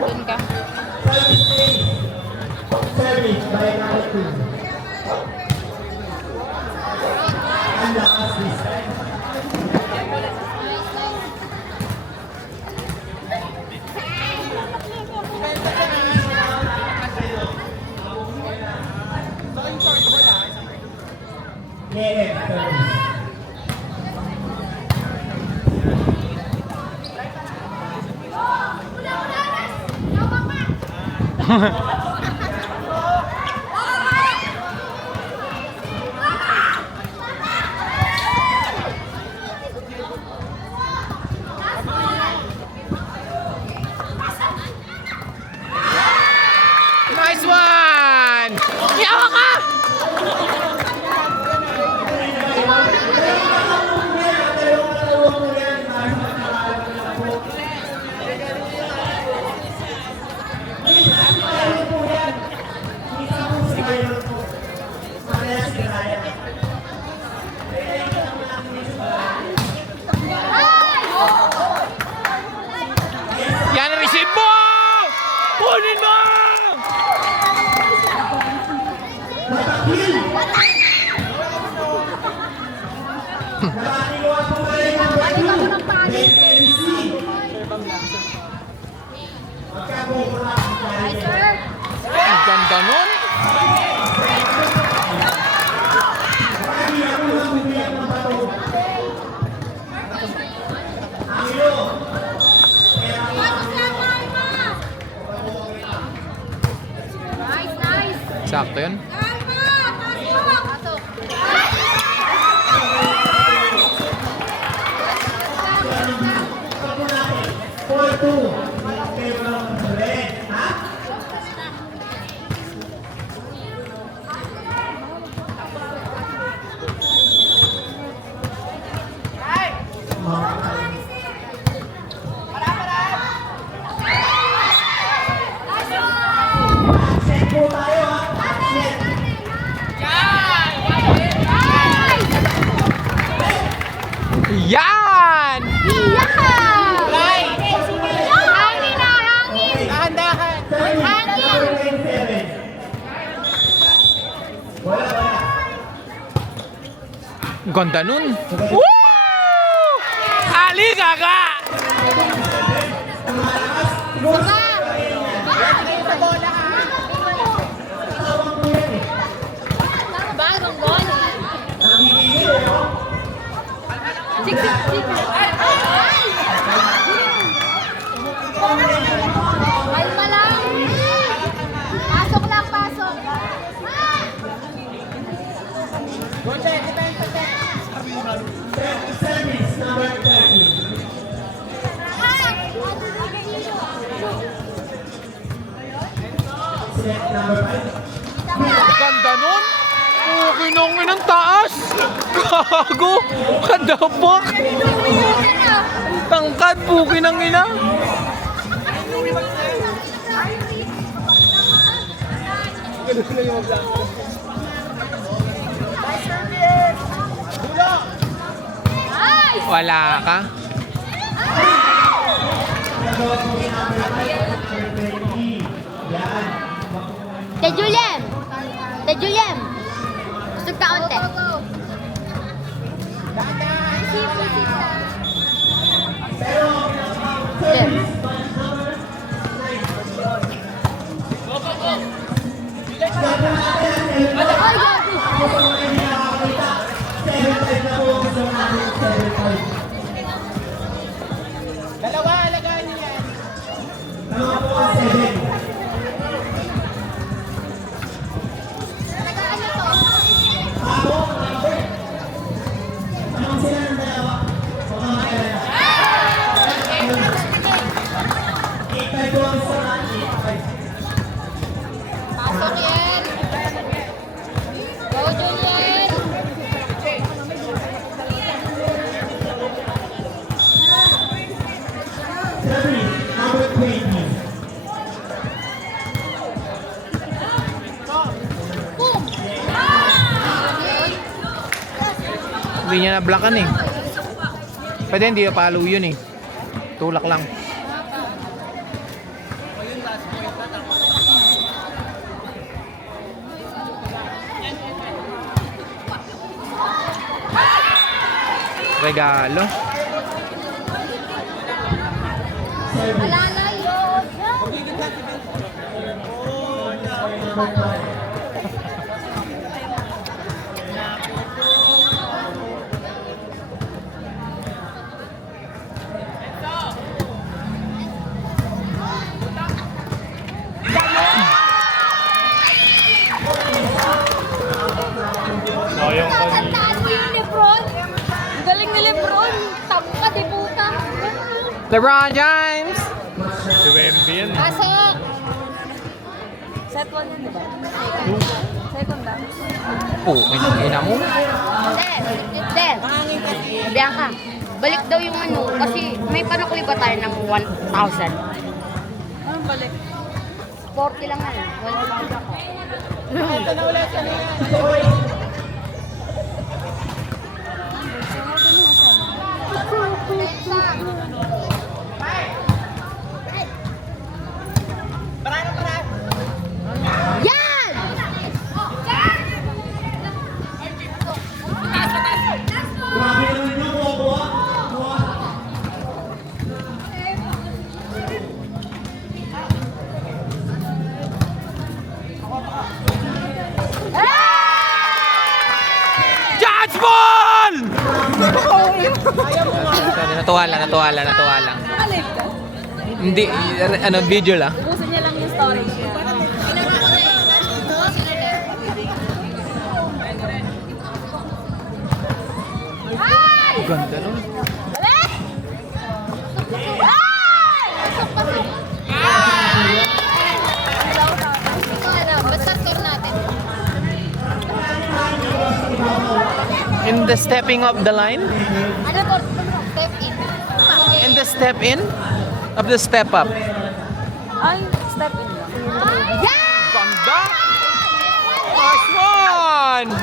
Doon ka. Service by number 2. And the assist. Yeah, service. Nice one! Yawa ka! Yan ang receive mo! Kunin mo! Ang ganda nun! Sakto yun. Yan! Ganda nun! Woo! Ali gaga! Kalma lang. Pasok lang, pasok. Service number 30. Set number 5. Ganda nun! Okay nung inang taas! Gago! Kadapak! Tangkad, puki ng ina! Wala ka? Te Juliem! Te Juliem! Busog ka onte. Dalawa, alagaan niyo yan. Dalawa po, 7. Pasok yan! Hindi niya na-blockan eh. Pwede hindi na follow yun eh. Tulak lang. Regalo. Wala na yun. Sayang Tandaan mo yung Lebron. Ang galing ni Lebron. Tago ka, di puta. LeBron James! Si Wemby yan eh. Pasok! Set 1 yun, di ba? Second lang. Ina mo. Hindi. Bianca, balik daw yung ano. Kasi may panukli ba tayo ng 1,000? Anong balik? 40 lang yan. Wala lang ako. Ito na ulit. Ano yan? Yan! Judge ball! Sorry, natuwa lang. Hindi, ano, video lang. Ubusin niya lang yung storage niya. Ganda nun. Basta score natin. In the stepping of the line? Ano to? Step in. In the step in? Of the step up? Ay, step in lang. Yeah! Ganda! Nice one!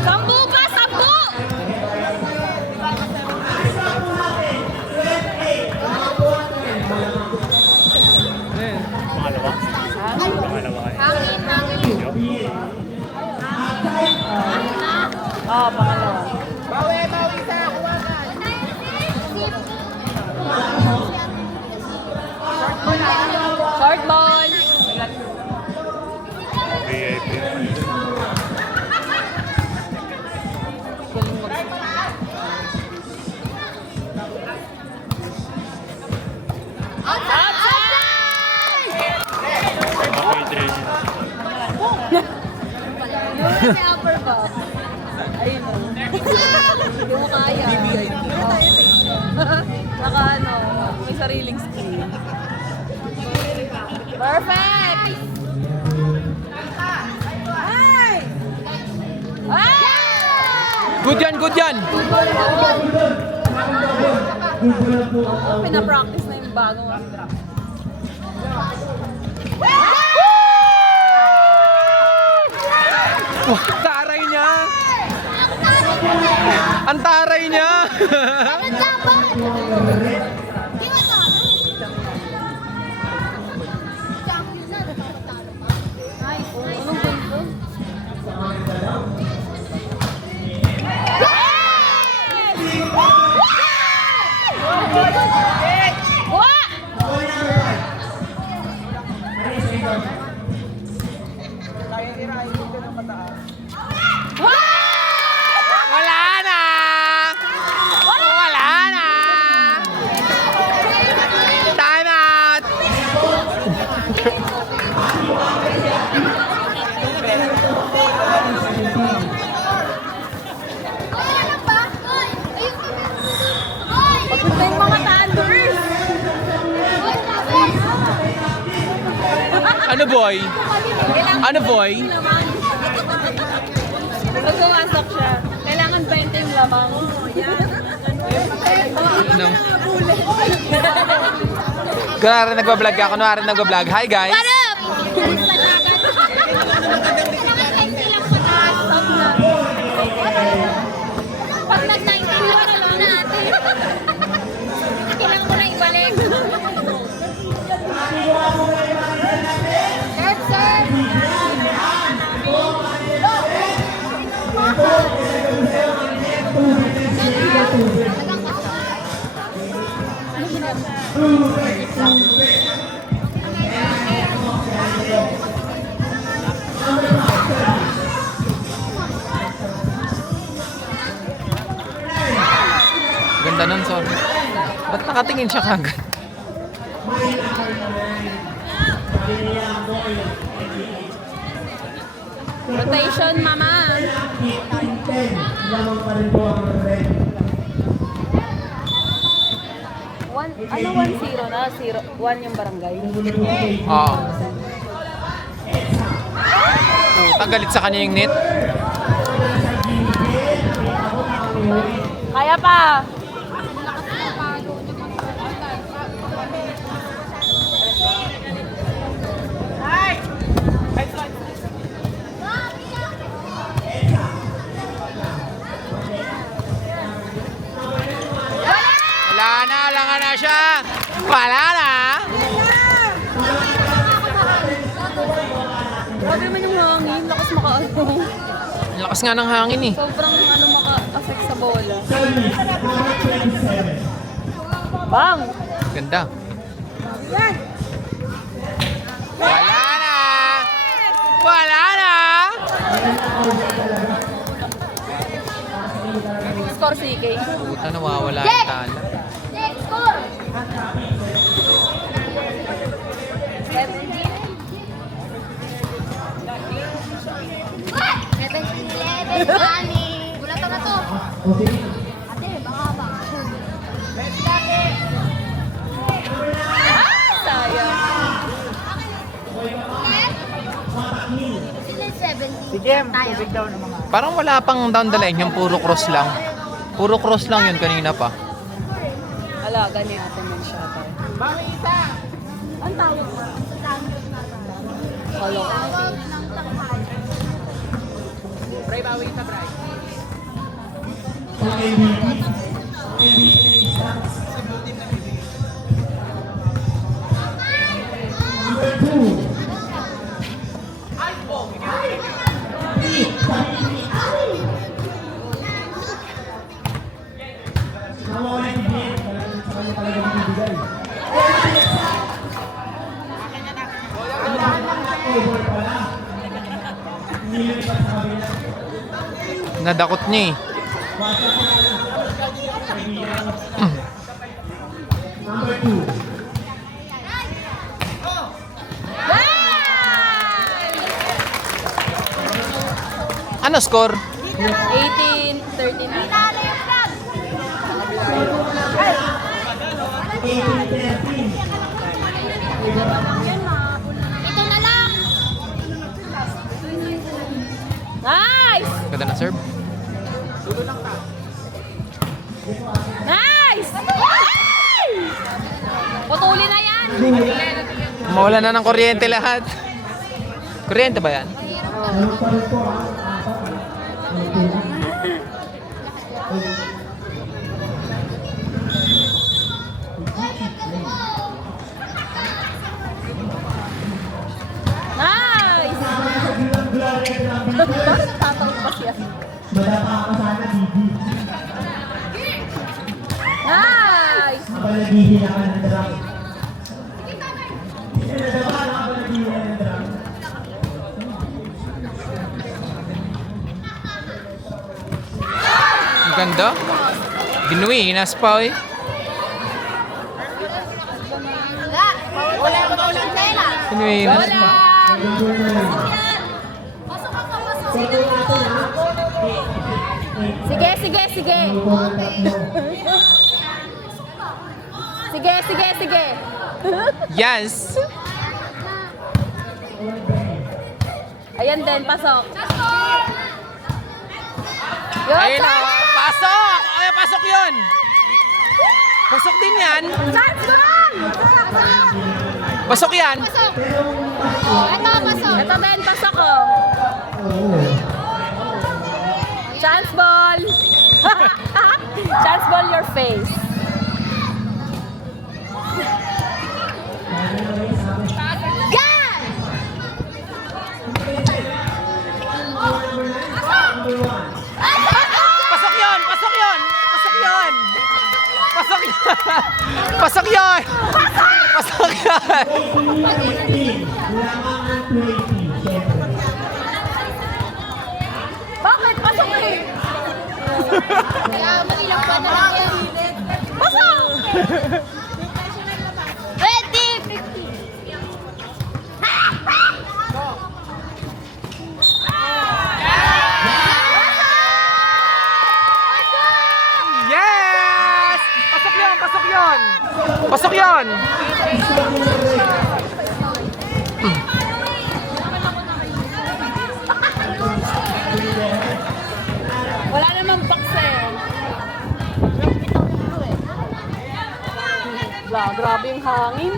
Sampu pa! Sampu! Hangin, hangin. Oo, pangalawa. Bawi sa kuwakan. Short ball. May upper box. Ayun o. Hindi mo kaya. Naka ano, may sariling screen. Perfect! Ay! Ah! Good yan! Pinapractice na yung bagong drop. Taray niya! Ang taray niya! Ang laban! Di ba to? Champion na, nakakatalo pa. Nice. Anong ganito? Wala na! Time out! Ano ba? Hoy! Ayun ka na. Hoy! Pagpunta yung mga Thunders! Hoy, laban! Ano boy? Ano boy? Ano? Kunwari nagbablog ka, kunwari nagbablog. Hi guys! Pag nag-19 lang, alam na ate. Kailangan mo na ibalik. Sir! Ganda nun, sorry. Ba't nakatingin siya kagad? Rotation, mama. Ano 1-0 na? 1 yung barangay. Oo. Galit sa kanya yung net. Kaya pa. Wala na, alangan na siya. Wala na. Grabe naman yung hangin. Lakas makaano. Ang lakas nga ng hangin eh. Sobrang maka-affect sa bola. Bang! Ganda. Wala na. Wala na. Score CK. Puta, nawawala yung tala. Next score! 11, Mami. Wala to na to. Ate, baka ba? Sayang. Sila 70. Si Jem, tubig daw ng mga. Parang wala pang down the line, yung puro cross lang. Puro cross lang yun kanina pa. Alaga ni ate man siya. Mami, isa! Ang tawag mo? Hello. Bray, bawi isa, Bray. Nadakot niya eh. Ano score? 18-39. Ito na lang. Nice! Ganda na serve. Nice! Putuli na yan! Mawala na ng kuryente lahat. Kuryente ba yan? Nice! Tatawag pa siya. Nice! Ang ganda. Ginuinas pa eh. Wala ba ulang tela? Ginuinas pa. Pasok ako, pasok. Sige, sige, sige. Sige, sige, sige. Yes! Ayan din, pasok. Yun, Ayun na! Pasok! yun! Pasok din yan! Chance ball! Pasok yan! Pasok! Ito, pasok! Ito din, pasok ko. Chance ball. Chance ball your face. Gan! Pasok yun! Pasok yun! Pasok yun! Pasok yun! Pasok yun! Pasok yun! Bakit? Pasok eh. Kaya malilang pa na lang yan. Pasok! 20! 50! Yes! Pasok yun! Pasok yun! Pasok yun! Wala namang box eh. Grabe yung hangin.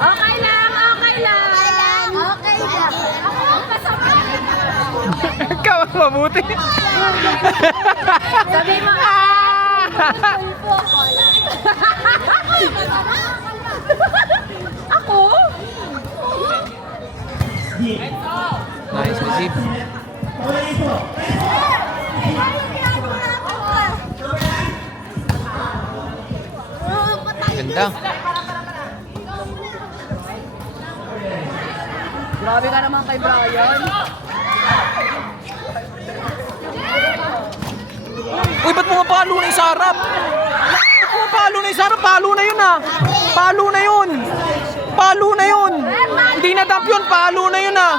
Okay lang, okay lang. Okay lang. Ikaw ang mabuti. Sabi mo, ako? Nice receive. Ganda. Grabe ka naman kay Brian. Uy, ba't pumapalo na yung sarap? Ba't pumapalo na yung sarap? Palo na yun ah. Palo na yun. Palo na yun. Hindi na tap yun. Palo na yun ah.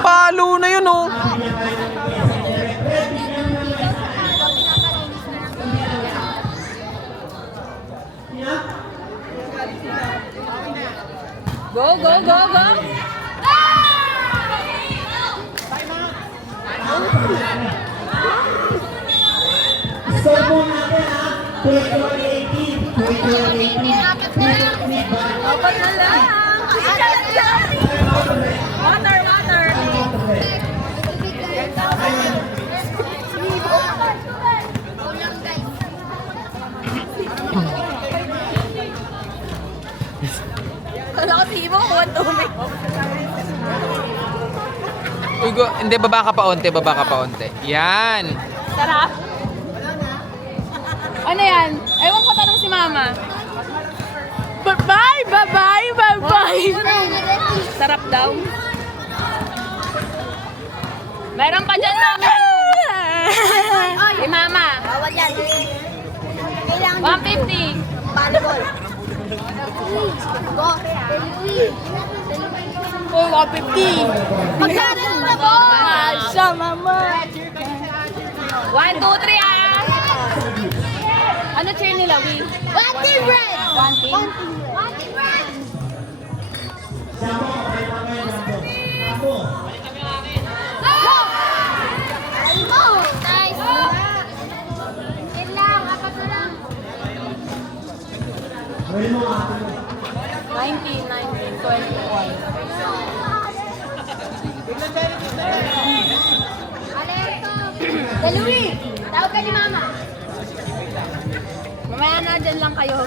Palo na yun oh. Go, go, go, go. Score po natin ha. 21-18. 21-18. Dapat na lang. Water, water. Kulang guys. Kala ko tibo, one to me. Uy, hindi, baba ka pa onte, baba ka pa onte. Yan. Sarap. Ano yan? Ewan ko tanong si mama. Bye-bye, bye-bye, bye-bye. Sarap daw. Meron pa dyan mama. Eh mama, Bawal yan. Kailangan 150. volleyball. Go. Oh, 150. Magkano na po? Sa mama. 1, 2, 3 ah. Ano cheer nila, Wee? One team red. One team? One team red. Go! Aray mo. Nice. Yun lang. Apat na lang. 19, 19, 21. Alerto. Dalawi. Tawag ka ni mama. Mamaya na, dyan lang kayo.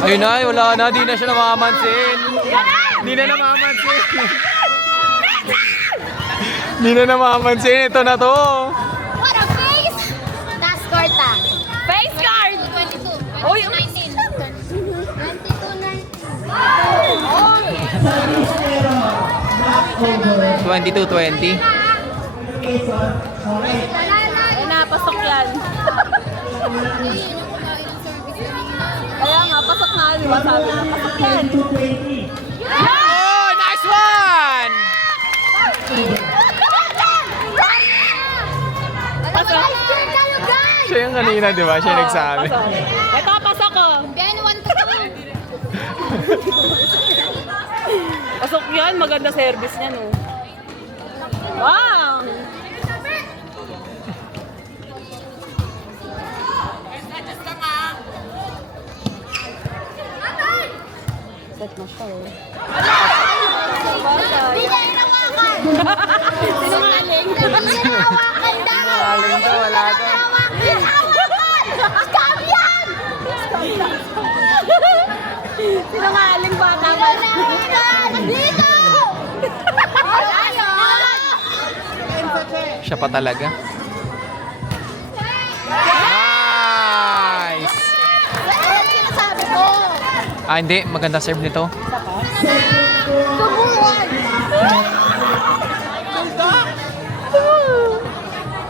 Ayun na, wala na. Di na siya namamansin. Di na namamansin. Di na namamansin. Ito na to. What a face! Task score ta. Face card! 22. Uy, 19. 22-20. 22, 19. Ay na, pasok yan. Kaya nga, pasok nga yun. Diba sabi ko, pasok yan. Oh, nice one! Pasok. Siya yung kanina, di ba? Siya yung nagsabi. Pasok. Ito, pasok ko. Pasok yan, maganda service niya, no? Wow! Set na siya, oh. Sinungaling. Sinungaling to, wala to. Sinungaling bata ba? Siya pa talaga. Nice! Ah, hindi. Maganda serve nito.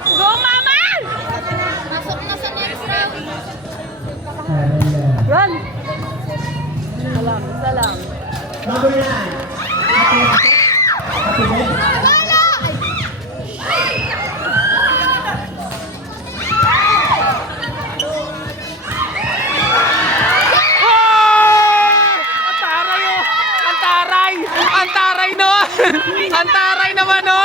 Go, mama! Run! Salam, salam. Ang taray no! Ang taray naman no!